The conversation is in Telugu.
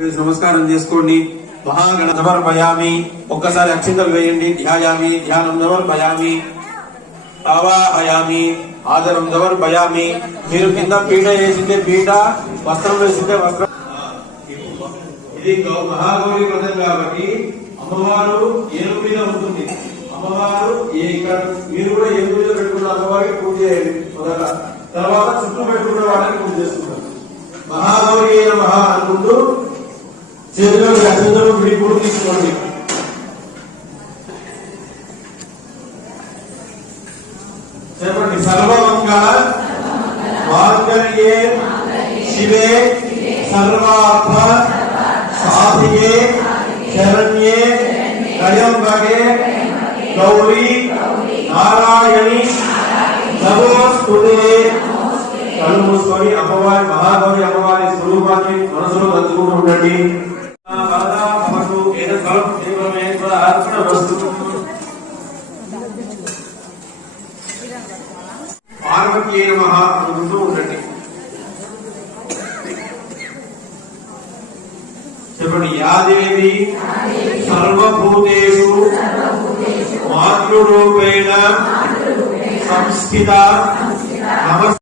నమస్కారం చేసుకోండి. మహాగణ సమర్పయామి. ఒక్కసారి అక్షింతలు వేయండి. ధ్యాయామి, ధ్యానం సమర్పయామి. ఆవాహయామి, ఆదరం సమర్పయామి. మీరు కింద పీఠ వేసిందే పీఠ, వస్త్రం వేసిందే వస్త్రం. ఇది మహాగౌరి వ్రతం కాబట్టి అమ్మవారు ఏనుగు మీద ఉంటుంది. అమ్మవారు ఇక్కడ మీరు కూడా ఏనుగు మీద పెట్టుకున్న అమ్మవారికి పూజ చేయండి మొదట. తర్వాత చుట్టూ పెట్టుకున్న వాళ్ళని పూజ చేసుకుంటారు. మహాగౌరి మహా అనుకుంటూ చేతిలో అక్షంతలు విడిపూడు తీసుకోండి. చెప్పండి. సర్వమంగళ మాంగళ్యే శివే సర్వార్థ సాధికే శరణ్యే త్రయంబకే గౌరీ నారాయణి నమోస్తుతే. కళ్ళు మూసుకొని అమ్మవారి మహాగౌరి అమ్మవారి స్వరూపాన్ని మనసులో తలుచుకుంటూ ఉండండి. పార్వతీ నమః అనుకుంటూ ఉండండి. చెప్పండి. యాదేవి సర్వభూతేషు మాతృరూపేణ సంస్థిత నమస్తే.